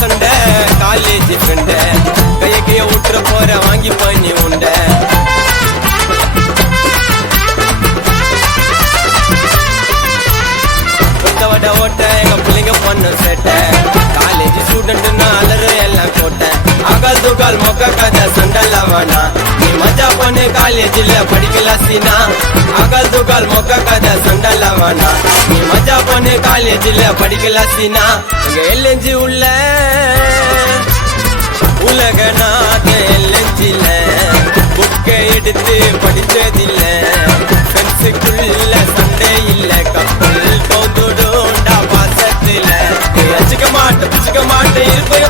சண்டை காலேஜ் ஃப்ரெண்ட கைய விட்டுற போற வாங்கி பண்ணி உண்ட வட ஓட்ட எங்க பிள்ளைங்க பண்ண சேட்டை காலேஜ் ஸ்டூடெண்ட் அலறு எல்லாம் கோட்டை அகல் துகால் மொக்க கதை சண்டல்ல வேணா நீ மஜா பண்ணு காலேஜில் படிக்கலாம் சீனா அகல் துகால் மொக்க கதை சண்டல்ல வேணா நீ மஜா பண்ணு காலேஜில் படிக்கலாம் சீனா இங்க எல்எஞ்சி உள்ள உலக நாடு எல்எஞ்சில புக்கை எடுத்து படிச்சதில்ல ஃப்ரெண்ட்ஸுக்குள்ள சண்டை இல்ல கப்பல் போதுடா பாசத்துல அச்சுக்க மாட்டேன் இருப்பைய